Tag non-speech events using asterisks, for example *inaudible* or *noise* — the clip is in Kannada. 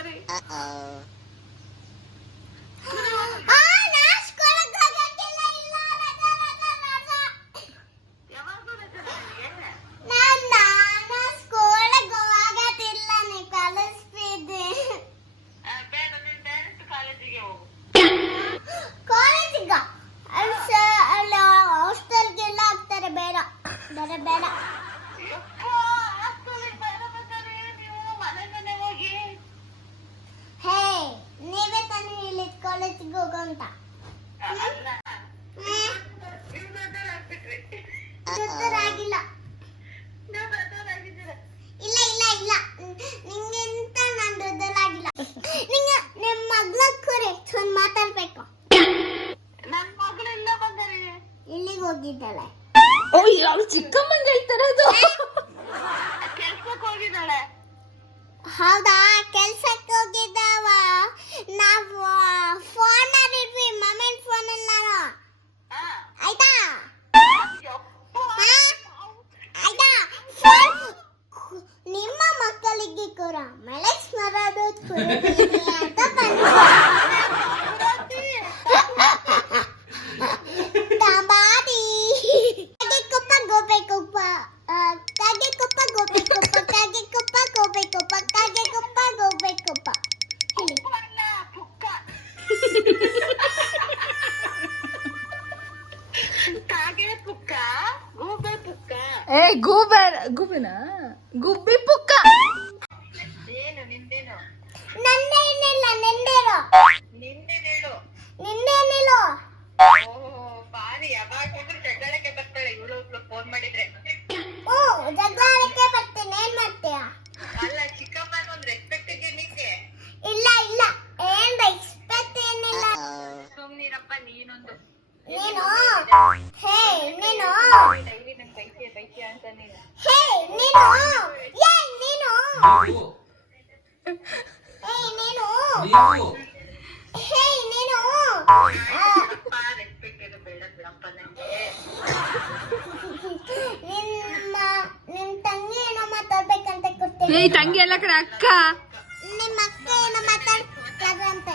करे *laughs* ಕಾಲೇಜಿಗೆ ಹೋಗೋ ಅಂತ ಅಲ್ಲ ಹ್ಮ್, ನೀವು ದೊಡ್ಡವರಾಗ್ಬಿಟ್ರಿ ಗೊತ್ತಾಗಿಲ್ಲ ನೀವು ದೊಡ್ಡವರಾಗಿದ್ದೀರ ಇಲ್ಲ ಇಲ್ಲ. ಇಲ್ಲ ನಿಂಗೆಂತ ನಾನು ದೊಡ್ಡಲಾಗಿಲ್ಲ ನಿಂಗೆ ನಿಮ್ಮ ಮಗಳ ಕುರಿ ಒಂದು ಮಾತಾಡ್ಬೇಕು. ನನ್ ಮಗಳೆಲ್ಲ ಬಂದರೆ? ಇಲ್ಲಿಗೆ ಹೋಗಿದ್ದಾಳೆ. ಓ ಯಾವ ಚಿಕ್ಕಮ್ಮಂಗ್ ಹೇಳ್ತಾರೆ ಅದು ಕೆಲ್ಸಕ್ಕೆ ಹೋಗಿದ್ದಾಳೆ. ಹೌದಾ? ಕೆಲ್ಸಕ್ಕೆ ಹೋಗಿದ್ದಾವ? ನಾವು ಏ ಗೂಬೆ ಗೂಬೆನಾ? ಗುಬ್ಬಿ ಫೋನ್ ಮಾಡಿದ್ರೆ. ಓ ಜಗಳಕ್ಕೆ ಬರ್ತೀನಿ. ಏನ್ ಮಾಡ್ತೀಯ? ಅಲ್ಲ ಚಿಕ್ಕಮ್ಮನ ಒಂದ್ ರೆಸ್ಪೆಕ್ಟ್ ಇದೆ ನಿಂಗೆ. ಇಲ್ಲ ಇಲ್ಲ. ಏನ್ ರೆಸ್ಪೆಕ್ಟ್ ಏನಿಲ್ಲ. ಸುಮ್ನಿರಪ್ಪ ನೀನೊಂದು. ನೀನು? ಹೇ ನೀನು? ಡೈಲಿ ನನ್ ಬೈಸಿಯ ಬೈಸಿಯ ಅಂತ ನೀನು. ಹೇ ನೀನು? ಏ ನೀನು? ಹೇ ನೀನು? ಹೇ ನೀನು? ರೆಸ್ಪೆಕ್ಟ್ ಏನು ಬೇಡ ಬಿಡಪ್ಪ ನಂಗೆ. ಏಯ್ ತಂಗಿ ಎಲ್ಲ ಕಡೆ ಅಕ್ಕ. ನಿಮ್ಮ ಅಕ್ಕ ಏನೋ ಮಾತಾಡ್ತಾರಂತೆ